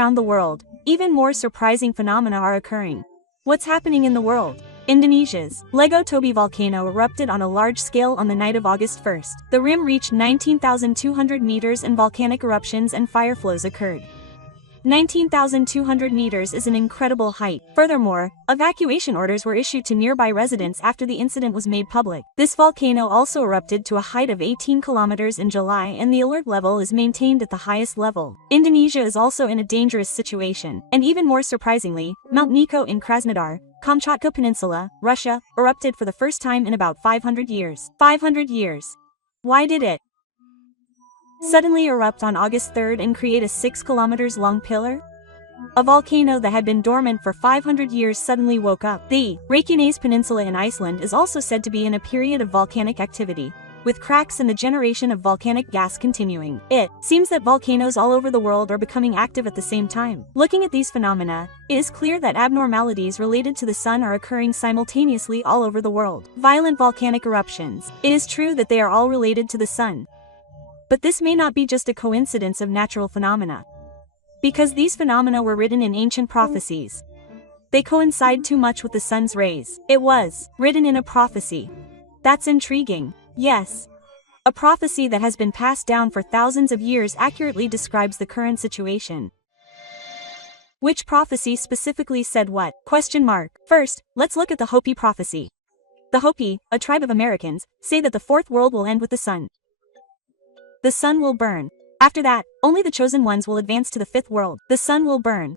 Around the world, even more surprising phenomena are occurring. What's happening in the world? Indonesia's Lego Toba volcano erupted on a large scale on the night of August 1st. The rim reached 19,200 meters and volcanic eruptions and fire flows occurred. 19,200 meters is an incredible height. Furthermore, evacuation orders were issued to nearby residents after the incident was made public. This volcano also erupted to a height of 18 kilometers in July, and the alert level is maintained at the highest level. Indonesia is also in a dangerous situation, and even more surprisingly, Mount Niko in Krasnodar, Kamchatka Peninsula, Russia, erupted for the first time in about 500 years. 500 years. Why did it suddenly erupt on August 3rd and create a 6 kilometers long pillar? A volcano that had been dormant for 500 years suddenly woke up. The Reykjanes Peninsula in Iceland is also said to be in a period of volcanic activity, with cracks in the generation of volcanic gas continuing. It seems that volcanoes all over the world are becoming active at the same time. Looking at these phenomena, it is clear that abnormalities related to the sun are occurring simultaneously all over the world. Violent volcanic eruptions. It is true that they are all related to the sun. But this may not be just a coincidence of natural phenomena, because these phenomena were written in ancient prophecies. They coincide too much with the sun's rays. It was written in a prophecy. That's intriguing. Yes. A prophecy that has been passed down for thousands of years accurately describes the current situation. Which prophecy specifically said what? First, let's look at the Hopi prophecy. The Hopi, a tribe of Americans, say that the fourth world will end with the sun. The sun will burn. After that, only the chosen ones will advance to the fifth world. The sun will burn.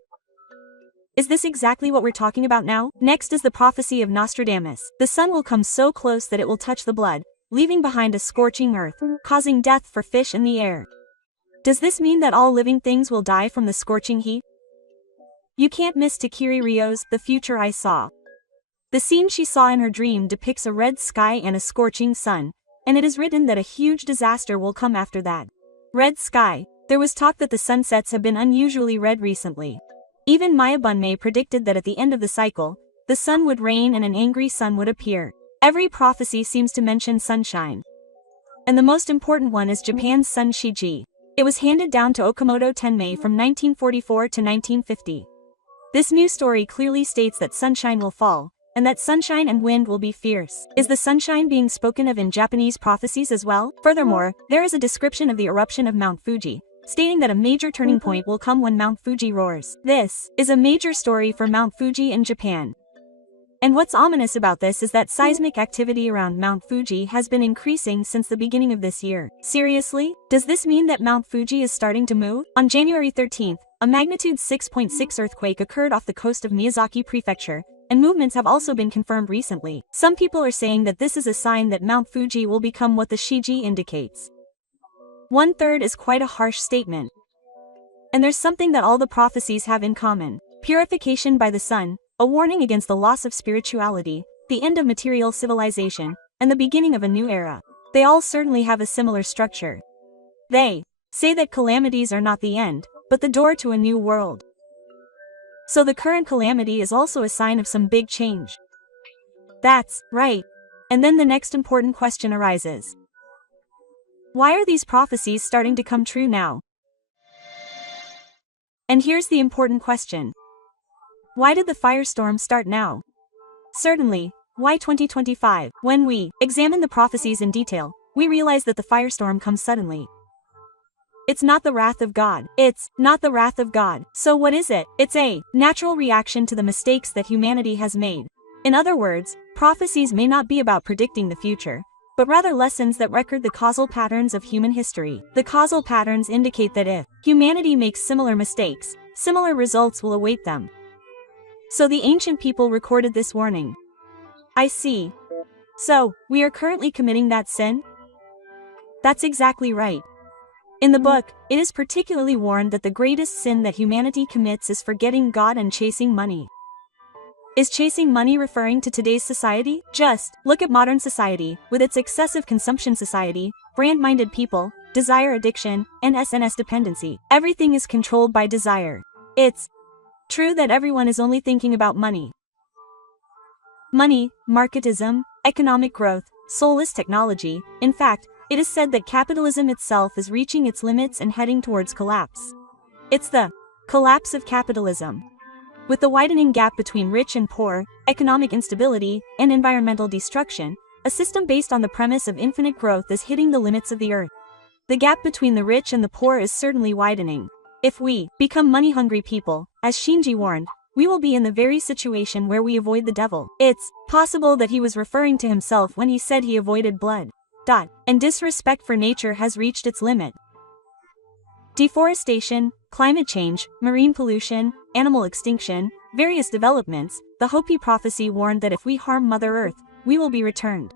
Is this exactly what we're talking about now? Next is the prophecy of Nostradamus. The sun will come so close that it will touch the blood, leaving behind a scorching earth, causing death for fish in the air. Does this mean that all living things will die from the scorching heat? You can't miss Takiri Rio's The Future I Saw. The scene she saw in her dream depicts a red sky and a scorching sun, and it is written that a huge disaster will come after that. Red sky. There was talk that the sunsets have been unusually red recently. Even Maya Bunmei predicted that at the end of the cycle, the sun would rain and an angry sun would appear. Every prophecy seems to mention sunshine. And the most important one is Japan's Sun Shiji. It was handed down to Okamoto Tenmei from 1944 to 1950. This new story clearly states that sunshine will fall, and that sunshine and wind will be fierce. Is the sunshine being spoken of in Japanese prophecies as well? Furthermore, there is a description of the eruption of Mount Fuji, stating that a major turning point will come when Mount Fuji roars. This is a major story for Mount Fuji in Japan. And what's ominous about this is that seismic activity around Mount Fuji has been increasing since the beginning of this year. Seriously? Does this mean that Mount Fuji is starting to move? On January 13th, a magnitude 6.6 earthquake occurred off the coast of Miyazaki Prefecture, and movements have also been confirmed recently. Some people are saying that this is a sign that Mount Fuji will become what the Shiji indicates. 1/3 is quite a harsh statement. And there's something that all the prophecies have in common. Purification by the sun, a warning against the loss of spirituality, the end of material civilization, and the beginning of a new era. They all certainly have a similar structure. They say that calamities are not the end, but the door to a new world. So the current calamity is also a sign of some big change. That's right. And then the next important question arises. Why are these prophecies starting to come true now? And here's the important question. Why did the firestorm start now? Certainly, why 2025? When we examine the prophecies in detail, we realize that the firestorm comes suddenly. It's not the wrath of God. It's not the wrath of God. So what is it? It's a natural reaction to the mistakes that humanity has made. In other words, prophecies may not be about predicting the future, but rather lessons that record the causal patterns of human history. The causal patterns indicate that if humanity makes similar mistakes, similar results will await them. So the ancient people recorded this warning. I see. So, we are currently committing that sin? That's exactly right. In the book, it is particularly warned that the greatest sin that humanity commits is forgetting God and chasing money. Is chasing money referring to today's society? Just look at modern society, with its excessive consumption society, brand-minded people, desire addiction, and SNS dependency. Everything is controlled by desire. It's true that everyone is only thinking about money. Money, marketism, economic growth, soulless technology. In fact, it is said that capitalism itself is reaching its limits and heading towards collapse. It's the Collapse of capitalism. With the widening gap between rich and poor, economic instability, and environmental destruction, a system based on the premise of infinite growth is hitting the limits of the earth. The gap between the rich and the poor is certainly widening. If we become money-hungry people, as Shinji warned, we will be in the very situation where we avoid the devil. It's possible that he was referring to himself when he said he avoided blood. And disrespect for nature has reached its limit. Deforestation, climate change, marine pollution, animal extinction, various developments, the Hopi prophecy warned that if we harm Mother Earth, we will be returned.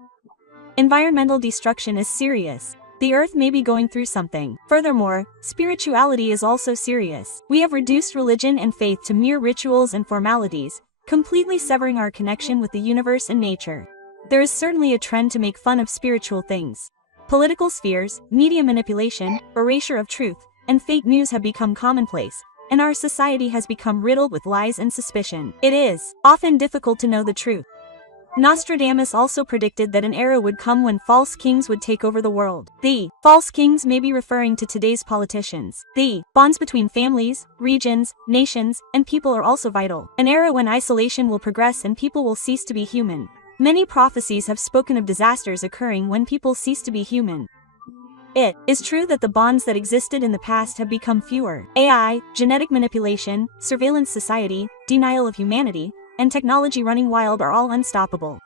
Environmental destruction is serious. The earth may be going through something. Furthermore, spirituality is also serious. We have reduced religion and faith to mere rituals and formalities, completely severing our connection with the universe and nature. There is certainly a trend to make fun of spiritual things. Political spheres, media manipulation, erasure of truth, and fake news have become commonplace, and our society has become riddled with lies and suspicion. It is often difficult to know the truth. Nostradamus also predicted that an era would come when false kings would take over the world. The false kings may be referring to today's politicians. The bonds between families, regions, nations, and people are also vital. An era when isolation will progress and people will cease to be human. Many prophecies have spoken of disasters occurring when people cease to be human. It is true that the bonds that existed in the past have become fewer. AI, genetic manipulation, surveillance society, denial of humanity, and technology running wild are all unstoppable.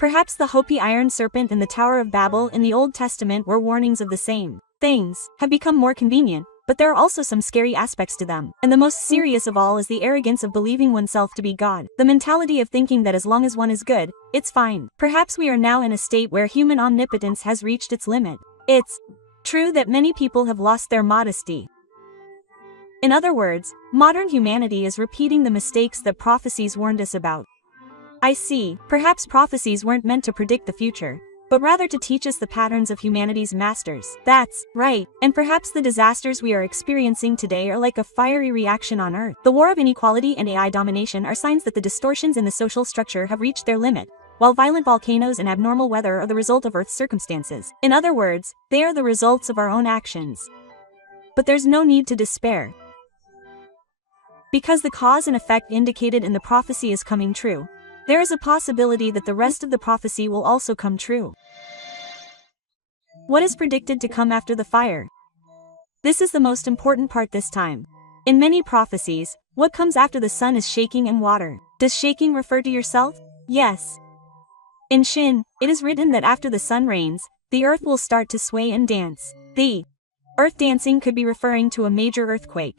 Perhaps the Hopi iron serpent and the Tower of Babel in the Old Testament were warnings of the same. Things have become more convenient, but there are also some scary aspects to them. And the most serious of all is the arrogance of believing oneself to be God. The mentality of thinking that as long as one is good, it's fine. Perhaps we are now in a state where human omnipotence has reached its limit. It's true that many people have lost their modesty. In other words, modern humanity is repeating the mistakes that prophecies warned us about. I see, perhaps prophecies weren't meant to predict the future, but rather to teach us the patterns of humanity's masters. That's right, and perhaps the disasters we are experiencing today are like a fiery reaction on Earth. The war of inequality and AI domination are signs that the distortions in the social structure have reached their limit, while violent volcanoes and abnormal weather are the result of Earth's circumstances. In other words, they are the results of our own actions. But there's no need to despair. Because the cause and effect indicated in the prophecy is coming true, there is a possibility that the rest of the prophecy will also come true. What is predicted to come after the fire? This is the most important part this time. In many prophecies, what comes after the sun is shaking and water. Does shaking refer to yourself? Yes. In Shin, it is written that after the sun rains, the earth will start to sway and dance. The earth dancing could be referring to a major earthquake.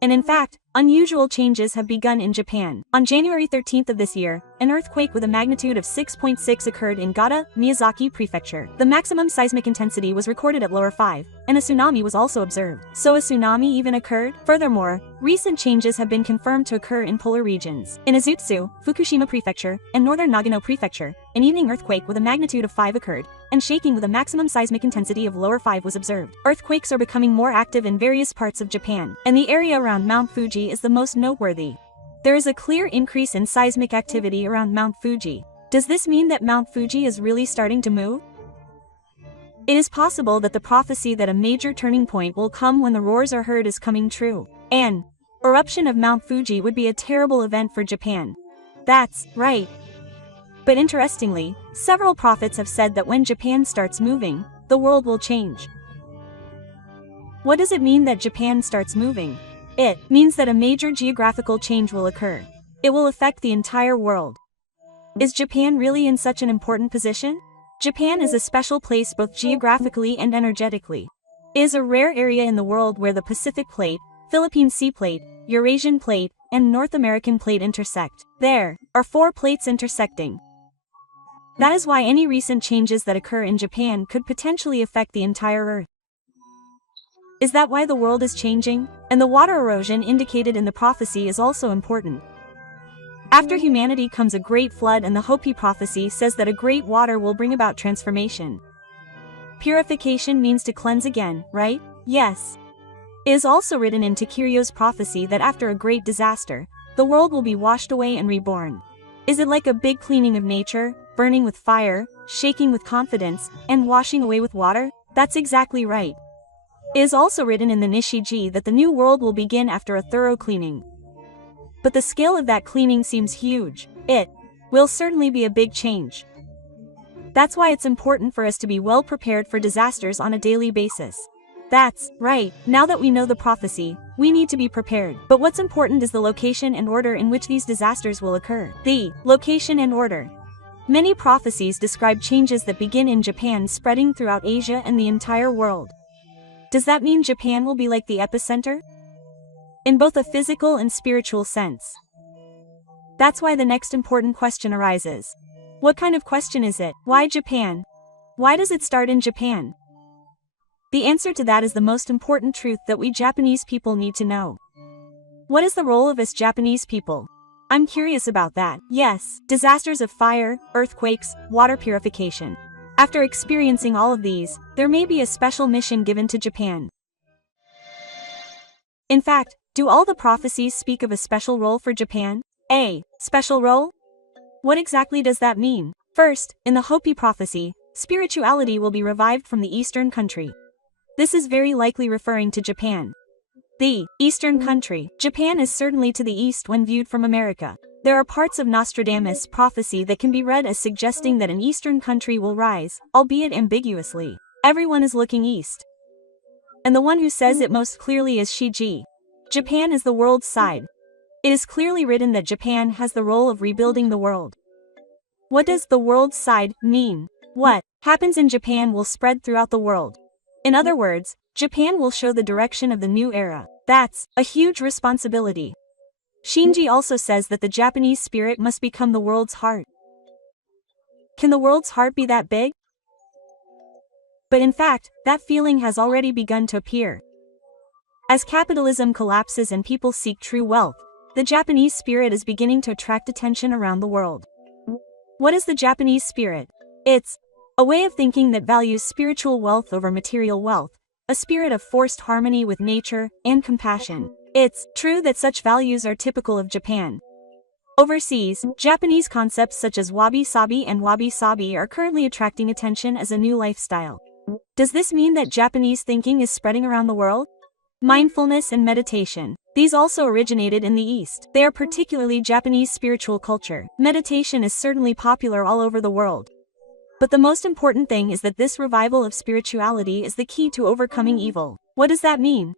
And in fact, unusual changes have begun in Japan. On January 13th of this year, an earthquake with a magnitude of 6.6 occurred in Gata, Miyazaki Prefecture. The maximum seismic intensity was recorded at lower 5, and a tsunami was also observed. So a tsunami even occurred? Furthermore, recent changes have been confirmed to occur in polar regions. In Izutsu, Fukushima Prefecture, and northern Nagano Prefecture, an evening earthquake with a magnitude of 5 occurred, and shaking with a maximum seismic intensity of lower 5 was observed. Earthquakes are becoming more active in various parts of Japan, and the area around Mount Fuji is the most noteworthy. There is a clear increase in seismic activity around Mount Fuji. Does this mean that Mount Fuji is really starting to move? It is possible that the prophecy that a major turning point will come when the roars are heard is coming true. An eruption of Mount Fuji would be a terrible event for Japan. That's right. But interestingly, several prophets have said that when Japan starts moving, the world will change. What does it mean that Japan starts moving? It means that a major geographical change will occur. It will affect the entire world. Is Japan really in such an important position? Japan is a special place both geographically and energetically. It is a rare area in the world where the Pacific Plate, Philippine Sea Plate, Eurasian Plate, and North American Plate intersect. There are 4 plates intersecting. That is why any recent changes that occur in Japan could potentially affect the entire Earth. Is that why the world is changing? And the water erosion indicated in the prophecy is also important. After humanity comes a great flood, and the Hopi prophecy says that a great water will bring about transformation. Purification means to cleanse again, right? Yes. It is also written in Takiryo's prophecy that after a great disaster, the world will be washed away and reborn. Is it like a big cleaning of nature, burning with fire, shaking with confidence, and washing away with water? That's exactly right. It is also written in the Nishiji that the new world will begin after a thorough cleaning. But the scale of that cleaning seems huge. It will certainly be a big change. That's why it's important for us to be well prepared for disasters on a daily basis. That's right, now that we know the prophecy, we need to be prepared. But what's important is the location and order in which these disasters will occur. The location and order. Many prophecies describe changes that begin in Japan spreading throughout Asia and the entire world. Does that mean Japan will be like the epicenter? In both a physical and spiritual sense. That's why the next important question arises. What kind of question is it? Why Japan? Why does it start in Japan? The answer to that is the most important truth that we Japanese people need to know. What is the role of us Japanese people? I'm curious about that. Yes, disasters of fire, earthquakes, water purification. After experiencing all of these, there may be a special mission given to Japan. In fact, do all the prophecies speak of a special role for Japan? A special role? What exactly does that mean? First, in the Hopi prophecy, spirituality will be revived from the eastern country. This is very likely referring to Japan. The eastern country. Japan is certainly to the east when viewed from America. There are parts of Nostradamus' prophecy that can be read as suggesting that an eastern country will rise, albeit ambiguously. Everyone is looking east. And the one who says it most clearly is Shiji. Japan is the world's side. It is clearly written that Japan has the role of rebuilding the world. What does the world's side mean? What happens in Japan will spread throughout the world. In other words, Japan will show the direction of the new era. That's a huge responsibility. Shinji also says that the Japanese spirit must become the world's heart. Can the world's heart be that big? But in fact, that feeling has already begun to appear. As capitalism collapses and people seek true wealth, the Japanese spirit is beginning to attract attention around the world. What is the Japanese spirit? It's a way of thinking that values spiritual wealth over material wealth, a spirit of forced harmony with nature and compassion. It's true that such values are typical of Japan. Overseas, Japanese concepts such as wabi-sabi and wabi-sabi are currently attracting attention as a new lifestyle. Does this mean that Japanese thinking is spreading around the world? Mindfulness and meditation. These also originated in the East. They are particularly Japanese spiritual culture. Meditation is certainly popular all over the world. But the most important thing is that this revival of spirituality is the key to overcoming evil. What does that mean?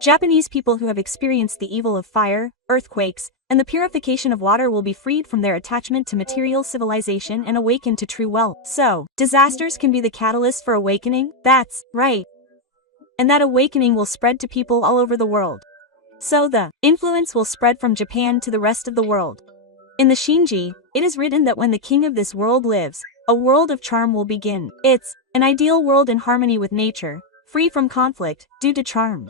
Japanese people who have experienced the evil of fire, earthquakes, and the purification of water will be freed from their attachment to material civilization and awaken to true wealth. So, disasters can be the catalyst for awakening? That's right. And that awakening will spread to people all over the world. So the influence will spread from Japan to the rest of the world. In the Shinji, it is written that when the king of this world lives, a world of charm will begin. It's an ideal world in harmony with nature, free from conflict, due to charm.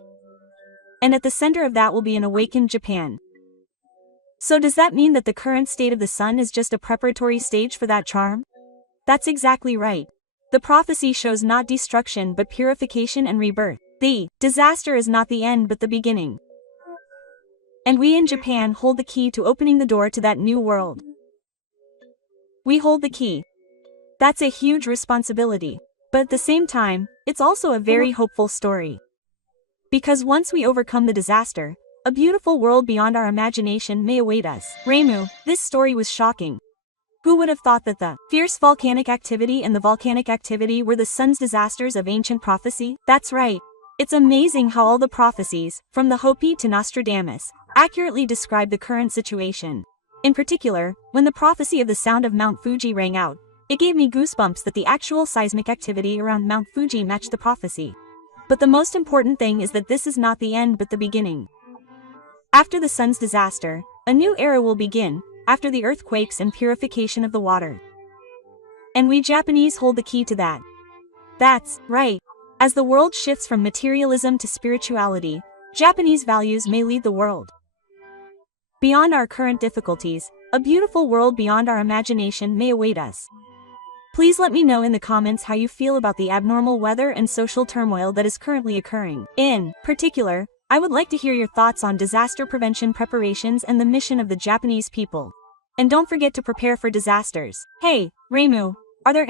And at the center of that will be an awakened Japan. So does that mean that the current state of the sun is just a preparatory stage for that charm? That's exactly right. The prophecy shows not destruction but purification and rebirth. The disaster is not the end but the beginning. And we in Japan hold the key to opening the door to that new world. We hold the key. That's a huge responsibility. But at the same time, it's also a very hopeful story. Because once we overcome the disaster, a beautiful world beyond our imagination may await us. Reimu, this story was shocking. Who would have thought that the fierce volcanic activity and the volcanic activity were the sun's disasters of ancient prophecy? That's right. It's amazing how all the prophecies, from the Hopi to Nostradamus, accurately describe the current situation. In particular, when the prophecy of the sound of Mount Fuji rang out, it gave me goosebumps that the actual seismic activity around Mount Fuji matched the prophecy. But the most important thing is that this is not the end but the beginning. After the sun's disaster, a new era will begin, after the earthquakes and purification of the water. And we Japanese hold the key to that. That's right. As the world shifts from materialism to spirituality, Japanese values may lead the world. Beyond our current difficulties, a beautiful world beyond our imagination may await us. Please let me know in the comments how you feel about the abnormal weather and social turmoil that is currently occurring. In particular, I would like to hear your thoughts on disaster prevention preparations and the mission of the Japanese people. And don't forget to prepare for disasters. Hey, Reimu, are there